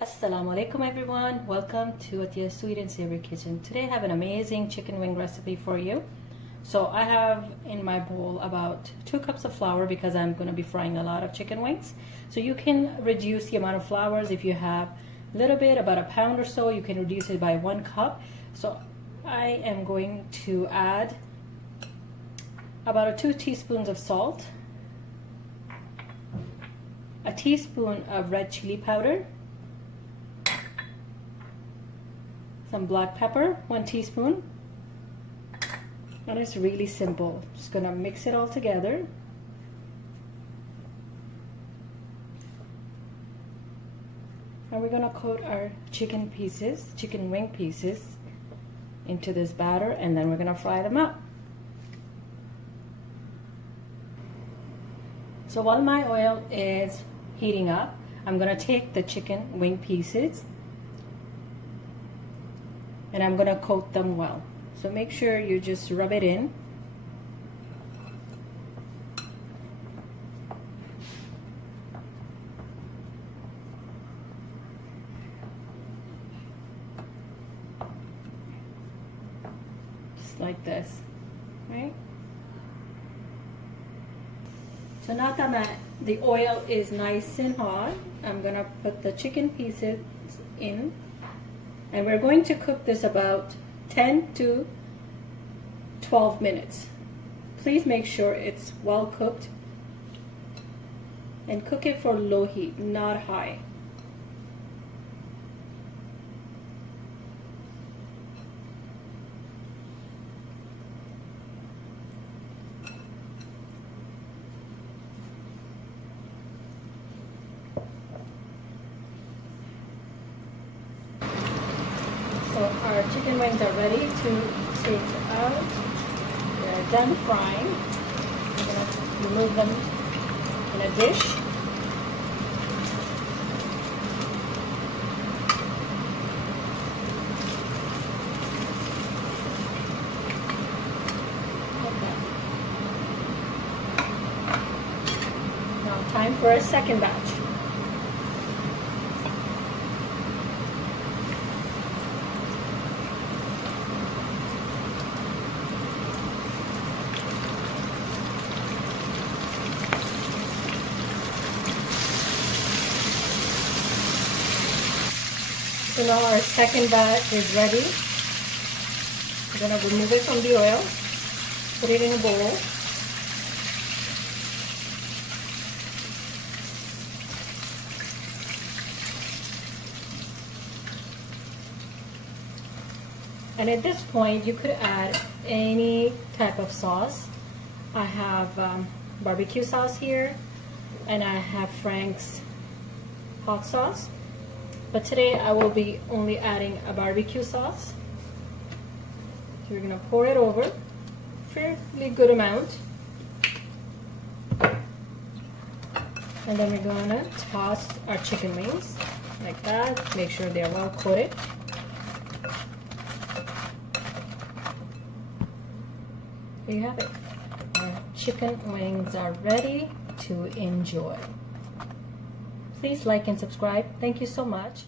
Assalamu alaikum everyone, welcome to Atiya's Sweet and Savory Kitchen. Today I have an amazing chicken wing recipe for you. So I have in my bowl about 2 cups of flour because I'm going to be frying a lot of chicken wings. So you can reduce the amount of flours. If you have a little bit, about a pound or so, you can reduce it by 1 cup. So I am going to add about 2 teaspoons of salt, a teaspoon of red chili powder, some black pepper, 1 teaspoon, and it's really simple. Just gonna mix it all together. And we're gonna coat our chicken wing pieces into this batter, and then we're gonna fry them up. So while my oil is heating up, I'm gonna take the chicken wing pieces and I'm gonna coat them well. So make sure you just rub it in. Just like this, right? So now that the oil is nice and hot, I'm gonna put the chicken pieces in. And we're going to cook this about 10 to 12 minutes. Please make sure it's well cooked and cook it for low heat, not high. So our chicken wings are ready to take out. They're done frying. I'm going to remove them in a dish. Okay. Now time for a second batch. So now our second batch is ready. We're going to remove it from the oil, put it in a bowl. And at this point, you could add any type of sauce. I have barbecue sauce here, and I have Frank's hot sauce. But today I will be only adding a barbecue sauce. So we're going to pour it over, fairly good amount. And then we're going to toss our chicken wings like that. Make sure they're well coated. There you have it. Our chicken wings are ready to enjoy. Please like and subscribe. Thank you so much.